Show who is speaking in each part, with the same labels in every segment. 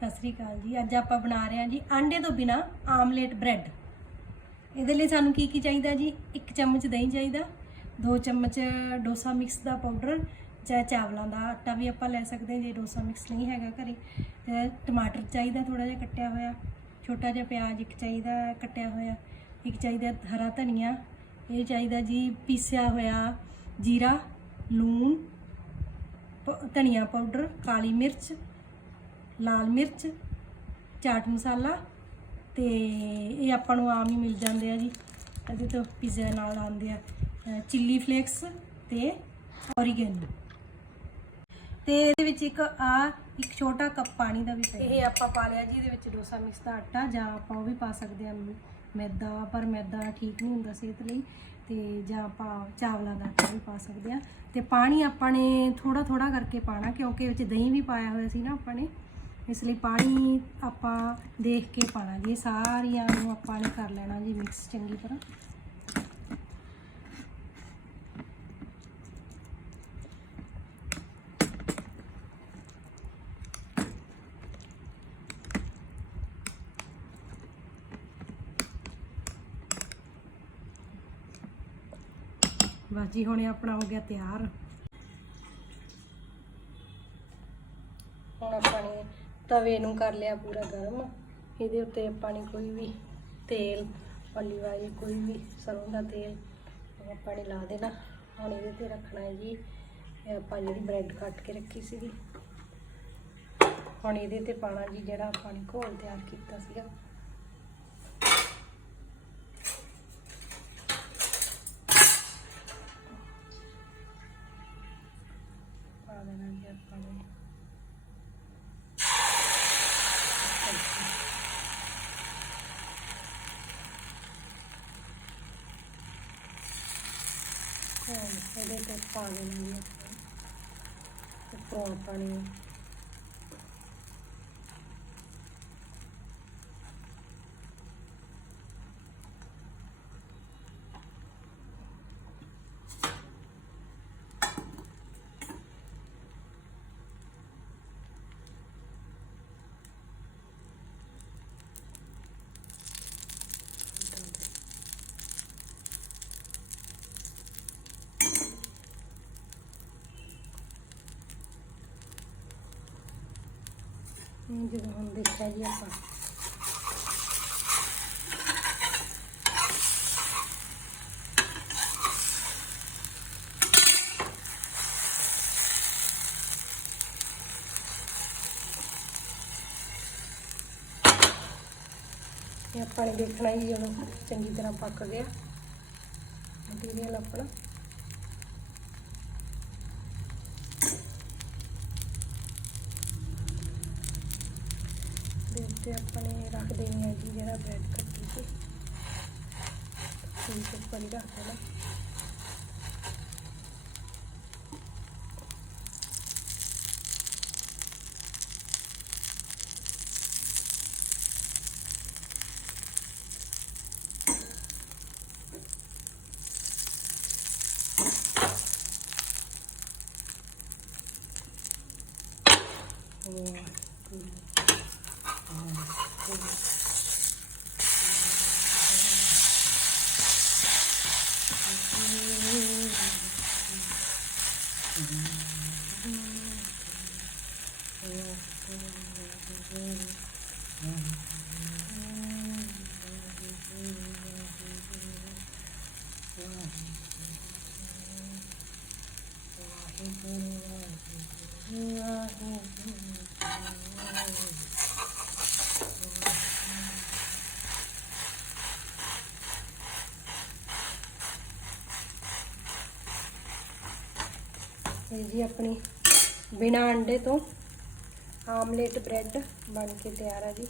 Speaker 1: ਸਤਿ ਸ੍ਰੀ ਅਕਾਲ ਜੀ। ਅੱਜ ਆਪਾਂ ਬਣਾ ਰਹੇ ਹਾਂ ਜੀ ਆਂਡੇ ਤੋਂ ਬਿਨਾ ਆਮਲੇਟ ਬ੍ਰੈਡ। ਇਹਦੇ ਲਈ ਸਾਨੂੰ ਕੀ ਕੀ ਚਾਹੀਦਾ ਜੀ? ਇੱਕ ਚਮਚ ਦਹੀਂ ਚਾਹੀਦਾ, ਦੋ ਚਮਚ ਡੋਸਾ ਮਿਕਸ ਦਾ ਪਾਊਡਰ ਜਾਂ ਚਾਵਲਾਂ ਦਾ ਆਟਾ ਵੀ ਆਪਾਂ ਲੈ ਸਕਦੇ ਹਾਂ ਜੇ ਡੋਸਾ ਮਿਕਸ ਨਹੀਂ ਹੈਗਾ ਘਰੇ। ਤੇ ਟਮਾਟਰ ਚਾਹੀਦਾ ਥੋੜਾ ਜਿਹਾ ਕੱਟਿਆ ਹੋਇਆ, ਛੋਟਾ ਜਿਹਾ ਪਿਆਜ਼ ਇੱਕ ਚਾਹੀਦਾ ਕੱਟਿਆ ਹੋਇਆ, ਇੱਕ ਚਾਹੀਦਾ ਹਰਾ ਧਨੀਆ, ਇਹ ਚਾਹੀਦਾ ਜੀ ਪੀਸਿਆ ਹੋਇਆ ਜੀਰਾ, ਲੂਣ, ਪ- ਧਨੀਆ ਪਾਊਡਰ, ਕਾਲੀ ਮਿਰਚ ਲਾਲ ਮਿਰਚ, ਚਾਟ ਮਸਾਲਾ ਤੇ ਇਹ ਆਪਾਂ ਨੂੰ ਆਮ ਹੀ ਮਿਲ ਜਾਂਦੇ ਆ ਜੀ। ਇਹਦੇ ਤੋਂ ਪੀਜ਼ੇ ਨਾਲ ਆਉਂਦੇ ਆ ਚਿੱਲੀ ਫਲੇਕਸ ਤੇ ਔਰੀਗੈਨੋ ਤੇ ਇਹਦੇ ਵਿੱਚ ਇੱਕ ਆ, ਇੱਕ ਛੋਟਾ ਕੱਪ ਪਾਣੀ ਦਾ ਵੀ ਪਿਆ ਇਹ ਆਪਾਂ ਪਾ ਲਿਆ ਜੀ, ਇਹਦੇ ਵਿੱਚ ਡੋਸਾ ਮਿਕਸ ਦਾ ਆਟਾ ਜਾਂ ਆਪਾਂ ਉਹ ਵੀ ਪਾ ਸਕਦੇ ਆ ਮੈਦਾ, ਪਰ ਮੈਦਾ ਠੀਕ ਨਹੀਂ ਹੁੰਦਾ ਸਿਹਤ ਲਈ। ਤੇ ਜਾਂ ਆਪਾਂ ਚਾਵਲਾਂ ਦਾ ਆਟਾ ਵੀ ਪਾ ਸਕਦੇ ਆ। ਤੇ ਪਾਣੀ ਆਪਾਂ ਨੇ ਥੋੜਾ ਥੋੜਾ ਕਰਕੇ ਪਾਣਾ ਕਿਉਂਕਿ ਵਿੱਚ ਦਹੀਂ ਵੀ ਪਾਇਆ ਹੋਇਆ ਸੀ ਨਾ ਆਪਾਂ ਨੇ। ਇਸ ਲਈ ਪਾਣੀ ਆਪਾਂ ਦੇਖ ਕੇ ਪਾਣਾ ਜੀ, ਇਹ ਸਾਰੀਆਂ ਨੂੰ ਆਪਾਂ ਨੇ ਕਰ ਲੈਣਾ ਜੀ ਮਿਕਸ ਚੰਗੀ ਤਰ੍ਹਾਂ। ਬਸ ਜੀ, ਹੁਣ ਆਪਣਾ ਹੋ ਗਿਆ ਤਿਆਰ। ਹੁਣ ਆਪਾਂ ਨੇ ਤਵੇ ਨੂੰ ਕਰ ਲਿਆ ਪੂਰਾ ਗਰਮ। ਇਹਦੇ ਉੱਤੇ ਆਪਾਂ ਨੇ ਕੋਈ ਵੀ ਤੇਲ, olive oil ਕੋਈ ਵੀ ਸਰੋਂ ਦਾ ਤੇਲ ਆਪਾਂ ਨੇ ਲਾ ਦੇਣਾ। ਹੁਣ ਇਹਦੇ ਤੇ ਰੱਖਣਾ ਹੈ ਜੀ ਆਪਾਂ ਜਿਹੜੀ ਬ੍ਰੈਡ ਕੱਟ ਕੇ ਰੱਖੀ ਸੀਗੀ। ਹੁਣ ਇਹਦੇ ਤੇ ਪਾਣਾ ਜੀ ਜਿਹੜਾ ਆਪਾਂ ਨੇ ਘੋਲ ਤਿਆਰ ਕੀਤਾ ਸੀਗਾ। ਇਹਦੇ ਤੇ ਪਾ ਦੇਣਾ ਜੀ ਆਪਾਂ। ਉੱਪਰੋਂ ਆਪਾਂ ਜਦੋਂ ਹੁਣ ਦੇਖਿਆ ਜੀ ਆਪਾਂ। ਇਹ ਆਪਾਂ ਨੇ ਦੇਖਣਾ ਜੀ ਜਦੋਂ ਚੰਗੀ ਤਰ੍ਹਾਂ ਪੱਕ ਗਿਆ। ਮਟੀਰੀਅਲ ਆਪਣਾ। ਦੇ ਉੱਤੇ ਆਪਾਂ ਨੇ ਰੱਖ ਦੇਣੀ ਹੈ ਜੀ ਜਿਹੜਾ ਬ੍ਰੈਡ ਕੱਟੀ ਸੀ। ਠੀਕ ਉੱਪਰ ਹੀ ਰੱਖ ਦੇਣਾ ਇਹ ਜੀ ਆਪਣੀ ਬਿਨਾ ਅੰਡੇ ਤੋਂ ਆਮਲੇਟ ਬ੍ਰੈਡ ਬਣ ਕੇ ਤਿਆਰ ਆ ਜੀ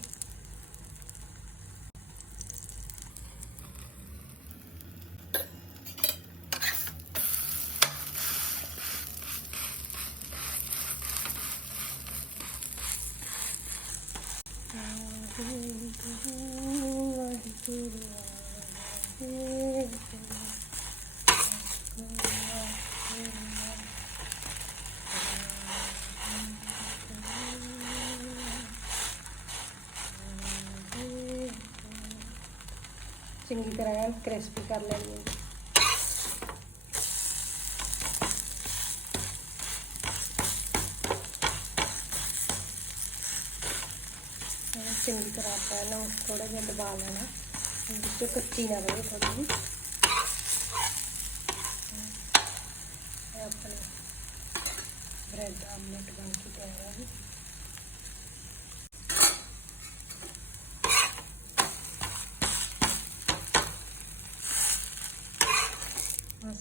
Speaker 1: ਵਾਹਿਗੁਰੂ ਵਾਹਿਗੁਰੂ ਚੰਗੀ ਤਰ੍ਹਾਂ ਕ੍ਰਿਸਪੀ ਕਰ ਲੈਣੀ ਹੈ। ਚੰਗੀ ਤਰ੍ਹਾਂ ਆਪਾਂ ਇਹਨੂੰ ਥੋੜਾ ਜਿਹਾ ਦਬਾ ਲੈਣਾ। ਵਿੱਚੋਂ ਕੱਚੀ ਨਾ ਰਹੇ ਥੋੜੀ ਜਿਹੀ। ਆਪਣੇ ਬ੍ਰੈਡ ਆਮਲੇਟ ਬਣ ਕੇ ਤਿਆਰ ਹੈ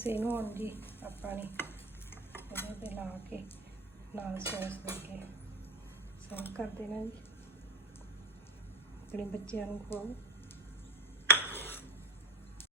Speaker 1: ਜੀ ਬਸ ਇਹਨੂੰ ਆਪਾਂ ਨੇ। ਉਹਦੇ ਤੇ ਲਾ ਕੇ, ਨਾਲ ਸੌਸ ਦੇ ਕੇ। ਸਰਵ ਕਰ ਦੇਣਾ ਜੀ। ਆਪਣੇ ਬੱਚਿਆਂ ਨੂੰ ਖਵਾਓ।